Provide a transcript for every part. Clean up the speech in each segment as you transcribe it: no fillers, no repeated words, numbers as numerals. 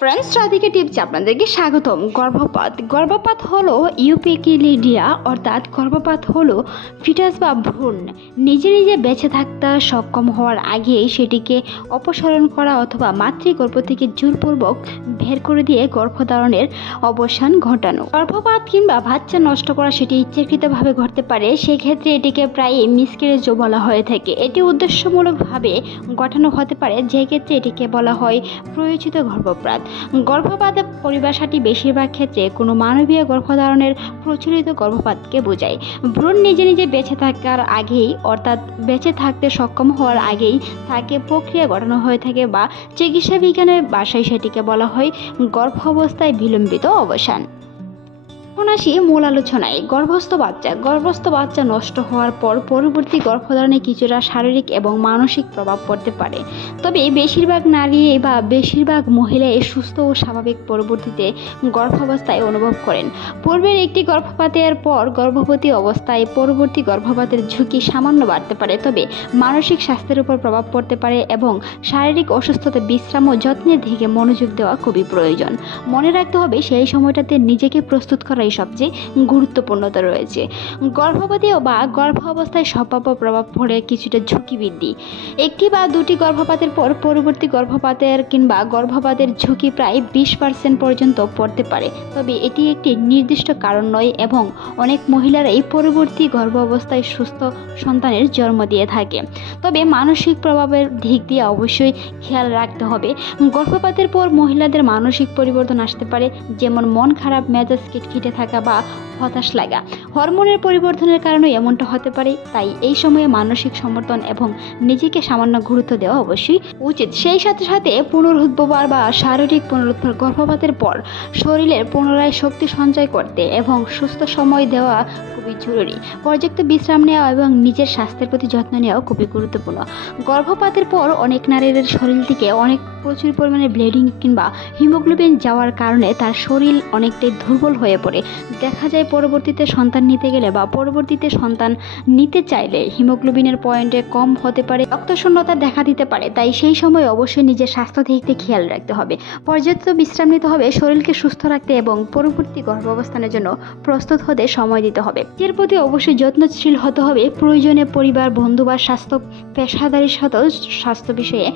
Friends Radhika টিপসে আপনাদেরকে স্বাগতম। গর্ভপাত হলো ইউপিকিলিডিয়া, অর্থাৎ গর্ভপাত হলো ফিটাস বা ভ্রূণ নিজে নিজে বেঁচে থাকতে সক্ষম হওয়ার আগেই সেটিকে অপসারণ করা অথবা মাতৃগর্ভ থেকে জোরপূর্বক বের করে দিয়ে গর্ভধারণের অবসান ঘটানো। গর্ভপাত কিংবা বাচ্চা নষ্ট করা সেটি ইচ্ছাকৃতভাবে ঘটতে পারে, সেক্ষেত্রে এটিকে প্রায় মিসক্যারেজও বলা হয়ে থাকে। এটি উদ্দেশ্যমূলকভাবে ঘটানো হতে পারে, যে ক্ষেত্রে এটিকে বলা হয় প্রয়োজিত গর্ভপাত। গর্ভপাতের পরিভাষাটি বেশিরভাগ ক্ষেত্রে কোনো মানবীয় গর্ভধারণের প্রচলিত গর্ভপাতকে বোঝায়। ভ্রূণ নিজে নিজে বেঁচে থাকার আগেই, অর্থাৎ বেঁচে থাকতে সক্ষম হওয়ার আগেই তাকে প্রক্রিয়া ঘটানো হয়ে থাকে বা চিকিৎসা বিজ্ঞানের ভাষায় সেটিকে বলা হয় গর্ভাবস্থায় বিলম্বিত অবসান। এখন আসি মূল আলোচনায়। গর্ভস্থ বাচ্চা নষ্ট হওয়ার পর পরবর্তী গর্ভধারণে কিছুটা শারীরিক এবং মানসিক প্রভাব পড়তে পারে, তবে বেশিরভাগ নারী বা বেশিরভাগ মহিলাই সুস্থ ও স্বাভাবিক পরবর্তীতে গর্ভাবস্থায় অনুভব করেন। পূর্বের একটি গর্ভপাতের পর গর্ভবতী অবস্থায় পরবর্তী গর্ভপাতের ঝুঁকি সামান্য বাড়তে পারে, তবে মানসিক স্বাস্থ্যের উপর প্রভাব পড়তে পারে এবং শারীরিক অসুস্থতা, বিশ্রাম ও যত্নের দিকে মনোযোগ দেওয়া খুবই প্রয়োজন। মনে রাখতে হবে সেই সময়টাতে নিজেকে প্রস্তুত করা সবচেয়ে গুরুত্বপূর্ণতা রয়েছে। গর্ভবতী বা গর্ভাবস্থায় সম্ভাব্য প্রভাব পড়ে কিছুটা ঝুঁকি বৃদ্ধি। একটি বা দুটি গর্ভপাতের পর পরবর্তী গর্ভপাতের ঝুঁকি প্রায় 20% পর্যন্ত পড়তে পারে, তবে এটি একটি নির্দিষ্ট কারণ নয় এবং অনেক মহিলারাই পরবর্তী গর্ভাবস্থায় সুস্থ সন্তানের জন্ম দিয়ে থাকে। তবে মানসিক প্রভাবের দিক দিয়ে অবশ্যই খেয়াল রাখতে হবে। গর্ভপাতের পর মহিলাদের মানসিক পরিবর্তন আসতে পারে, যেমন মন খারাপ, মেজাজ খিটখিটে থাকা বা হতাশ লাগা। হরমোনের পরিবর্তনের কারণে এমনটা হতে পারে, তাই এই সময়ে মানসিক সমর্থন এবং নিজেকে সামান্য গুরুত্ব দেওয়া অবশ্যই উচিত। সেই সাথে সাথে পুনরুদ্ধার বা শারীরিক পুনরুদ্ধার গর্ভপাতের পর শরীরের পুনরায় শক্তি সঞ্চয় করতে এবং সুস্থ সময় দেওয়া খুবই জরুরি। পর্যাপ্ত বিশ্রাম নেওয়া এবং নিজের স্বাস্থ্যের প্রতি যত্ন নেওয়া খুবই গুরুত্বপূর্ণ। গর্ভপাতের পর অনেক নারীর শরীর থেকে প্রচুর পরিমাণে ব্লিডিং কিংবা হিমোগ্লোবিন যাওয়ার কারণে তার শরীর অনেকটাই দুর্বল হয়ে পড়ে। দেখা যায় পরবর্তীতে সন্তান নিতে চাইলে হিমোগ্লোবিনের পয়েন্টে কম হতে পারে, রক্তশূন্যতা দেখা দিতে পারে। তাই সেই সময় অবশ্যই নিজের স্বাস্থ্য দিকতে খেয়াল রাখতে হবে, পর্যাপ্ত বিশ্রাম নিতে হবে, শরীরকে সুস্থ রাখতে এবং পরবর্তী গর্ভাবস্থানের জন্য প্রস্তুত হতে সময় দিতে হবে। এর প্রতি অবশ্যই যত্নশীল হতে হবে। প্রয়োজনে পরিবার, বন্ধু বা স্বাস্থ্য পেশাদারির সাথেও স্বাস্থ্য বিষয়ে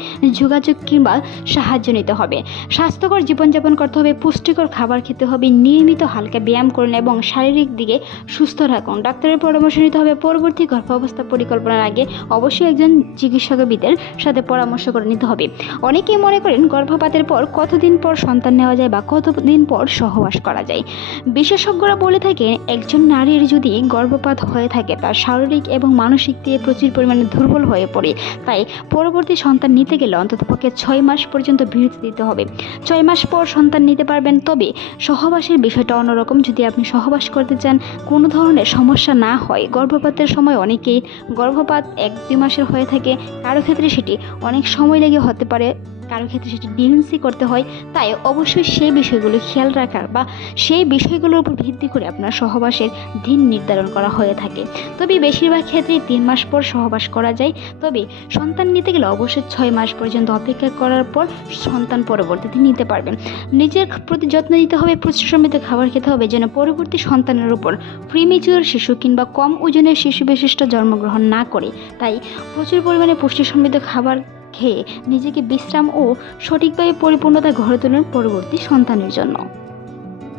যোগাযোগ কিংবা সাহায্য নিতে হবে। স্বাস্থ্যকর জীবনযাপন করতে হবে, পুষ্টিকর খাবার খেতে হবে, নিয়মিত হালকা ব্যায়াম করুন এবং শারীরিক দিকে সুস্থ রাখুন। ডাক্তারের পরামর্শ নিতে হবে। পরবর্তী গর্ভাবস্থা পরিকল্পনার আগে অবশ্যই একজন চিকিৎসকবিদের সাথে পরামর্শ করে নিতে হবে। অনেকেই মনে করেন গর্ভপাতের পর কতদিন পর সন্তান নেওয়া যায় বা কতদিন পর সহবাস করা যায়। বিশেষজ্ঞরা বলে থাকেন একজন নারীর যদি গর্ভপাত হয়ে থাকে তার শারীরিক এবং মানসিক দিয়ে প্রচুর পরিমাণে দুর্বল হয়ে পড়ে, তাই পরবর্তী সন্তান নিতে গেলে অন্ততপক্ষে 6 মাস পর্যন্ত বিরতি দিতে হবে। 6 মাস পর সন্তান নিতে পারবেন। তবে সহবাসের বিষয়টা অন্যরকম। যদি আপনি সহবাস করতে চান, কোনো ধরনের সমস্যা না হয়, গর্ভপাতের সময় অনেকেই গর্ভপাত 1-2 মাসের হয়ে থাকে, কারো ক্ষেত্রে সেটি অনেক সময় লেগে হতে পারে, কারো ক্ষেত্রে সেটি ডিএনসি করতে হয়। তাই অবশ্যই সেই বিষয়গুলো খেয়াল রাখার বা সেই বিষয়গুলোর উপর ভিত্তি করে আপনার সহবাসের দিন নির্ধারণ করা হয়ে থাকে। তবে বেশিরভাগ ক্ষেত্রেই 3 মাস পর সহবাস করা যায়। তবে সন্তান নিতে গেলে অবশ্যই 6 মাস পর্যন্ত অপেক্ষা করার পর সন্তান পরবর্তীতে নিতে পারবেন। নিজের প্রতি যত্ন নিতে হবে, পুষ্টি সমৃদ্ধ খাবার খেতে হবে যেন পরবর্তী সন্তানের উপর প্রিমেচিউর শিশু কিংবা কম ওজনের শিশু বিশিষ্ট জন্মগ্রহণ না করে। তাই প্রচুর পরিমাণে পুষ্টি সমৃদ্ধ খাবার খেয়ে নিজেকে বিশ্রাম ও সঠিকভাবে পরিপূর্ণতা গড়ে তুলুন পরবর্তী সন্তানের জন্য।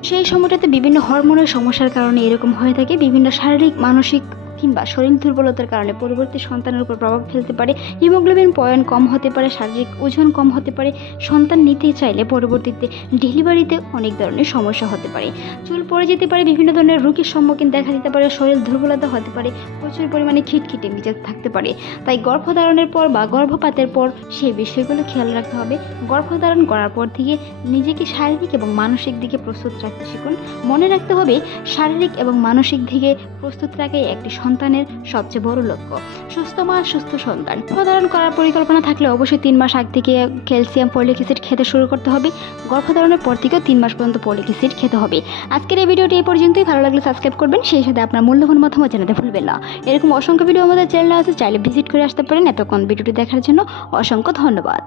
সেই সময়টাতে বিভিন্ন হরমোনের সমস্যার কারণে এরকম হয়ে থাকে। বিভিন্ন শারীরিক, মানসিক কিংবা শরীর দুর্বলতার কারণে পরবর্তী সন্তানের উপর প্রভাব ফেলতে পারে। হিমোগ্লোবিন পয়েন্ট কম হতে পারে, শারীরিক ওজন কম হতে পারে। সন্তান নিতে চাইলে পরবর্তীতে ডেলিভারিতে অনেক ধরনের সমস্যা হতে পারে, চুল পড়ে যেতে পারে, বিভিন্ন ধরনের রোগের সম্মুখীন দেখা দিতে পারে, শরীর দুর্বলতা হতে পারে, প্রচুর পরিমাণে খিটখিটে মেজাজ থাকতে পারে। তাই গর্ভধারণের পর বা গর্ভপাতের পর সেই বিষয়গুলো খেয়াল রাখতে হবে। গর্ভধারণ করার পর থেকে নিজেকে শারীরিক এবং মানসিক দিকে প্রস্তুত রাখতে শিখুন। মনে রাখতে হবে শারীরিক এবং মানসিক দিকে প্রস্তুত রাখাই একটি সন্তানের সবচেয়ে বড় লক্ষ্য। সুস্থ মা, সুস্থ সন্তান। গর্ভধারণ করার পরিকল্পনা থাকলে অবশ্যই 3 মাস আগ থেকে ক্যালসিয়াম, ফলিক অ্যাসিড খেতে শুরু করতে হবে। গর্ভধারণের পর থেকেও 3 মাস পর্যন্ত ফলিক অ্যাসিড খেতে হবে। আজকের এই ভিডিওটি এই পর্যন্তই। ভালো লাগলে সাবস্ক্রাইব করবেন, সেই সাথে আপনার মূল্যবান মতামত জানাতে ভুলবেন না। এরকম অসংখ্য ভিডিও আমাদের চ্যানেলে আছে, চাইলে ভিজিট করে আসতে পারেন। এতক্ষণ ভিডিওটি দেখার জন্য অসংখ্য ধন্যবাদ।